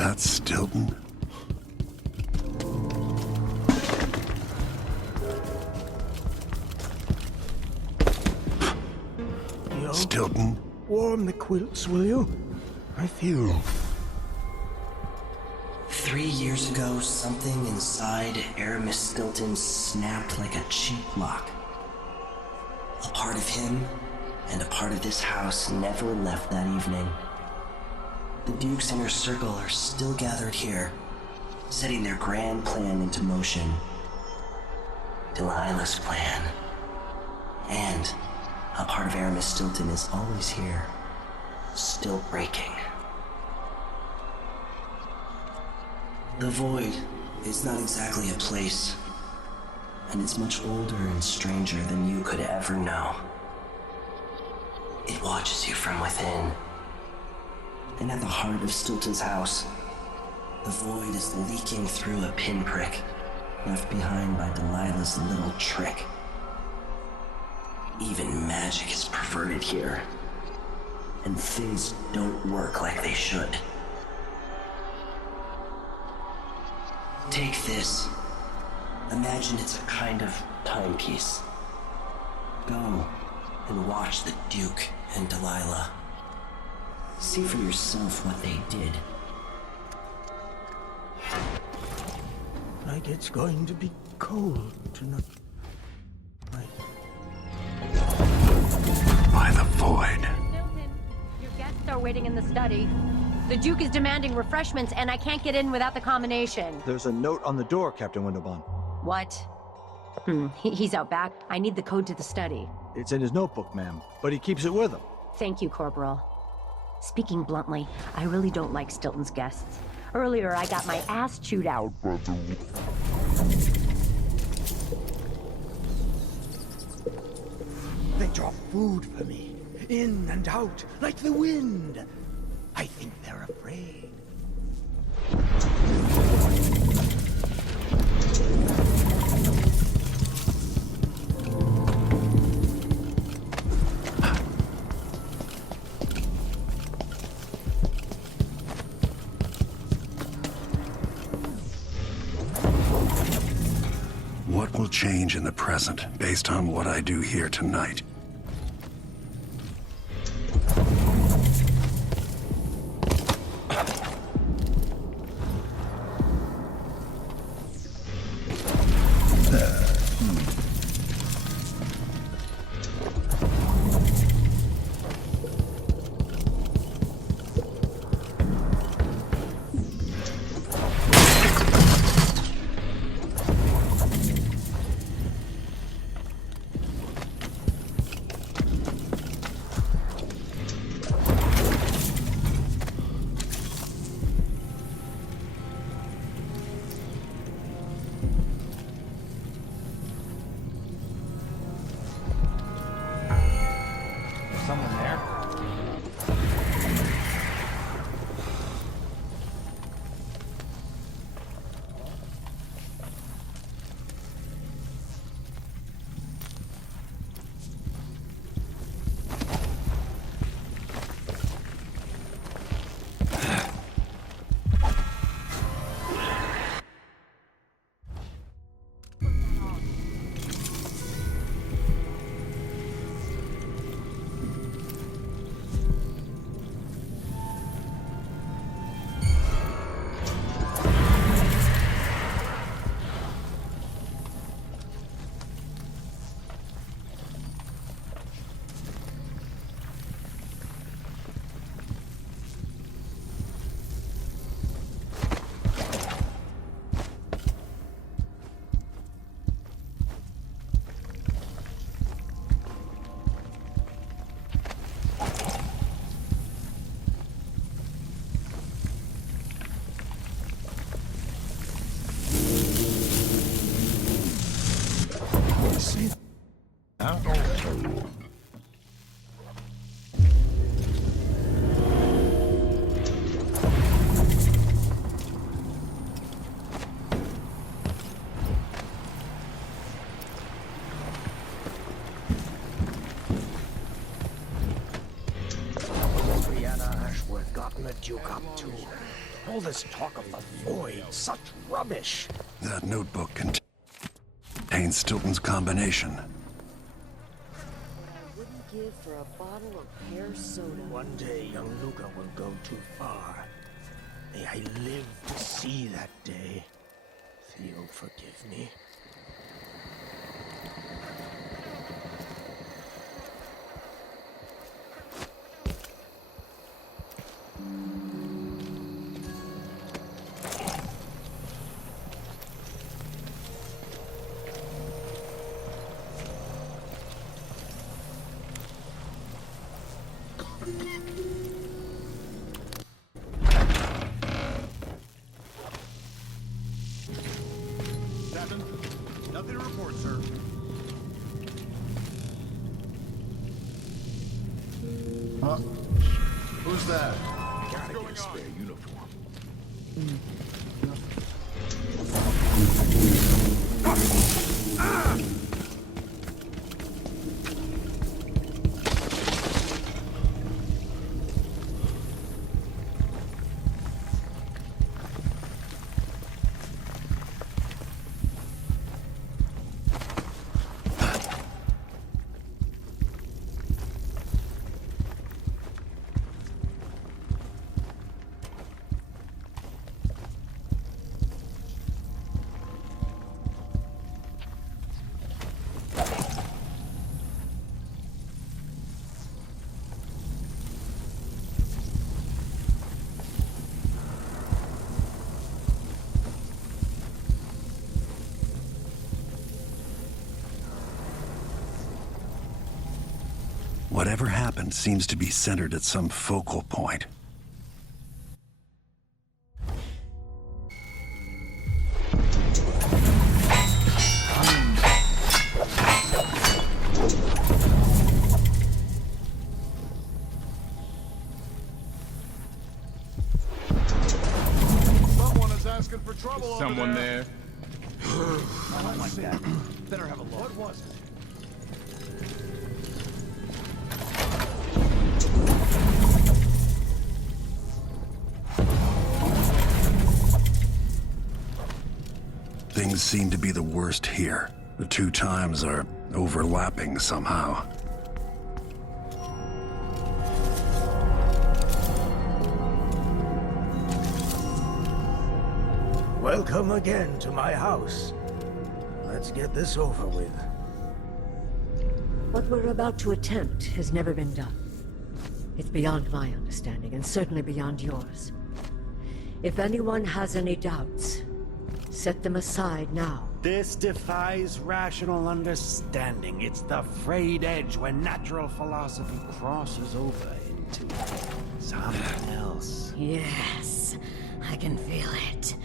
that Stilton? Yo, Stilton? warm the quilts, will you? I feel... 3 years ago, something inside Aramis Stilton snapped like a cheap lock. A part of him and a part of this house never left that evening. The Duke's inner circle are still gathered here, setting their grand plan into motion. Delilah's plan. And a part of Aramis Stilton is always here, still breaking. The Void is not exactly a place, and it's much older and stranger than you could ever know. It watches you from within. And at the heart of Stilton's house, the Void is leaking through a pinprick left behind by Delilah's little trick. Even magic is perverted here, and things don't work like they should. Take this. Imagine it's a kind of timepiece. Go and watch the Duke and Delilah. See for yourself what they did. Like it's going to be cold tonight. By the Void. Stilton, your guests are waiting in the study. The Duke is demanding refreshments, and I can't get in without the combination. There's a note on the door, Captain Windelbahn. What? He's out back. I need the code to the study. It's in his notebook, ma'am, but he keeps it with him. Thank you, Corporal. Speaking bluntly, I really don't like Stilton's guests. Earlier, I got my ass chewed out. They drop food for me, in and out, like the wind. I think they're afraid. What will change in the present based on what I do here tonight? Diana Ashworth gotten the Duke up to? All this talk of the void, such rubbish. That notebook contains Stilton's combination. Wouldn't give for a bottle of pear soda. One day, young Luca will go too far. May I live to see that day. Theo, forgive me. Captain, nothing to report, sir. Huh? Who's that? Gotta get a spare uniform. Whatever happened seems to be centered at some focal point. Someone is asking for trouble. Someone there? I don't like that. Better have a look. What was it? Things seem to be the worst here. The two times are overlapping somehow. Welcome again to my house. Let's get this over with. What we're about to attempt has never been done. It's beyond my understanding, and certainly beyond yours. If anyone has any doubts, set them aside now. This defies rational understanding. It's the frayed edge when natural philosophy crosses over into something else. Yes, I can feel it.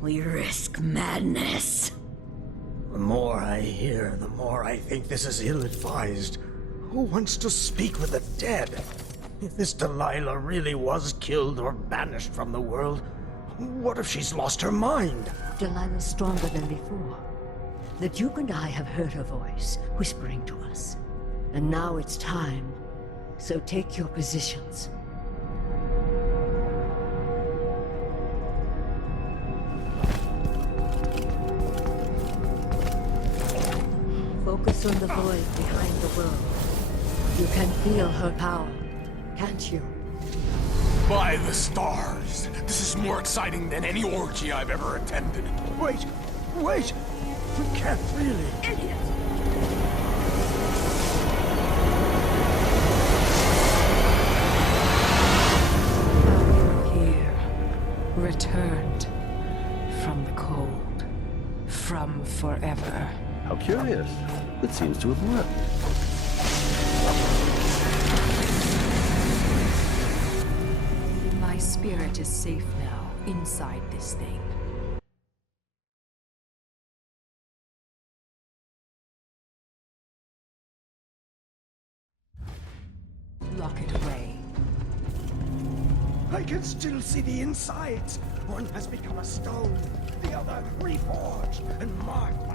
We risk madness. The more I hear, the more I think this is ill-advised. Who wants to speak with the dead? If this Delilah really was killed or banished from the world, what if she's lost her mind? Delilah's stronger than before. The Duke and I have heard her voice, whispering to us. And now it's time. So take your positions. Focus on the void behind the world. You can feel her power, can't you? By the stars! This is more exciting than any orgy I've ever attended. Wait! Wait! You can't really... Idiot! Here, returned from the cold, from forever. How curious. It seems to have worked. My spirit is safe now, inside this thing. Lock it away. I can still see the insides. One has become a stone, the other reforged and marked by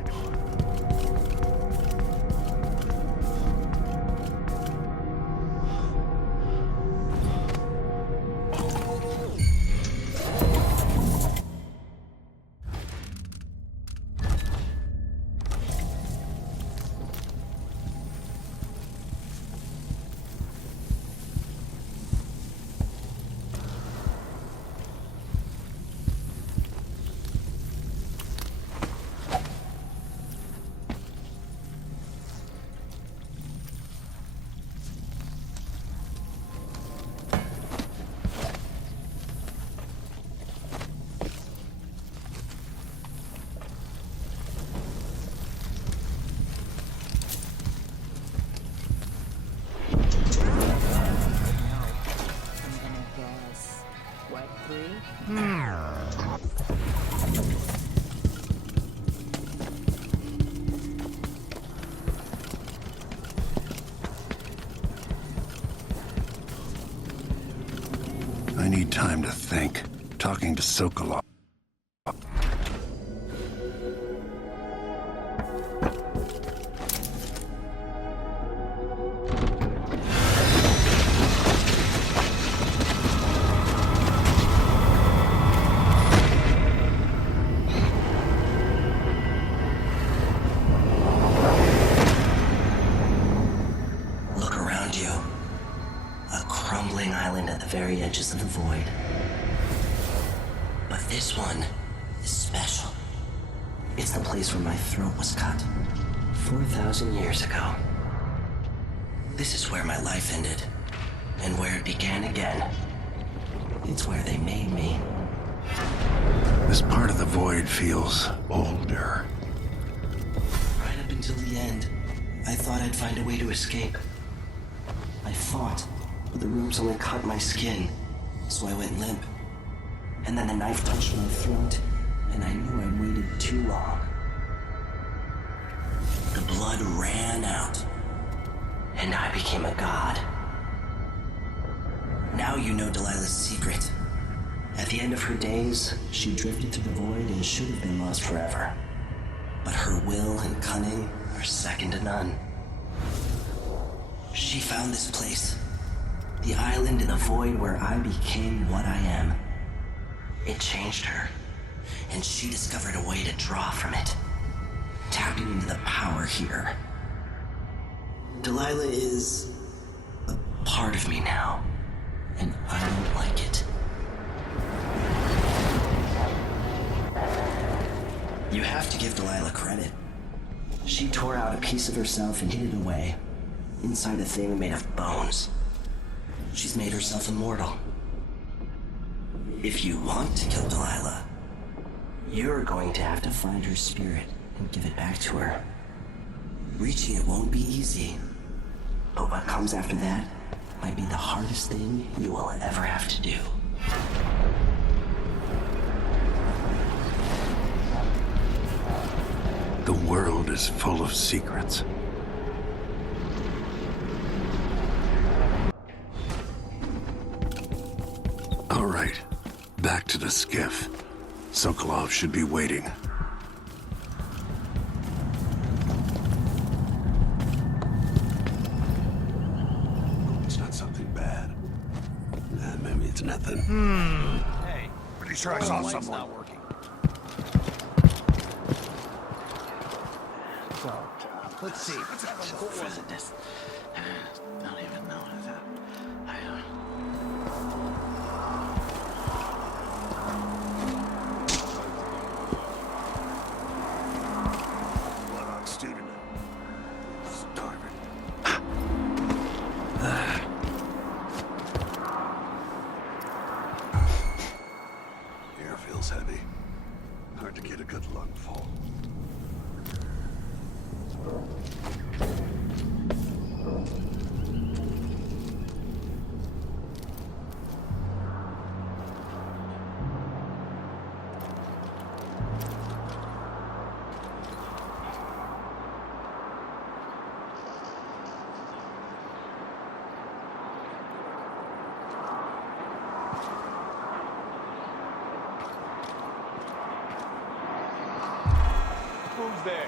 what, 3? I need time to think. Talking to Sokolov. Look around you. A crumbling island at the very edges of the void. But this one is special. It's the place where my throat was cut 4,000 years ago. This is where my life ended, and where it began again. It's where they made me. This part of the void feels older. Right up until the end, I thought I'd find a way to escape. I fought, but the rooms only cut my skin, so I went limp. And then the knife touched my throat, and I knew I'd waited too long. The blood ran out, and I became a god. Now you know Delilah's secret. At the end of her days, she drifted to the void and should have been lost forever. But her will and cunning are second to none. She found this place, the island in the void where I became what I am. It changed her, and she discovered a way to draw from it, tapping into the power here. Delilah is a part of me now, and I don't like it. You have to give Delilah credit. She tore out a piece of herself and hid it away, inside a thing made of bones. She's made herself immortal. If you want to kill Delilah, you're going to have to find her spirit and give it back to her. Reaching it won't be easy, but what comes after that might be the hardest thing you will ever have to do. The world is full of secrets. All right, back to the skiff. Sokolov should be waiting. It's not something bad. Maybe it's nothing. Hey, Pretty sure I saw someone. not working. So, let's see. What was it? This? I don't even know what that. I don't. Blood-on student. Starving. Air feels heavy. Hard to get a good lungful. Who's there?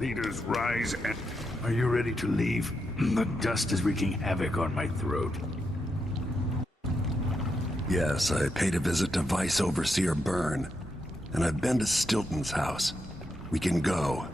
Leaders rise and... Are you ready to leave? The dust is wreaking havoc on my throat. Yes, I paid a visit to Vice Overseer Byrne, and I've been to Stilton's house. We can go.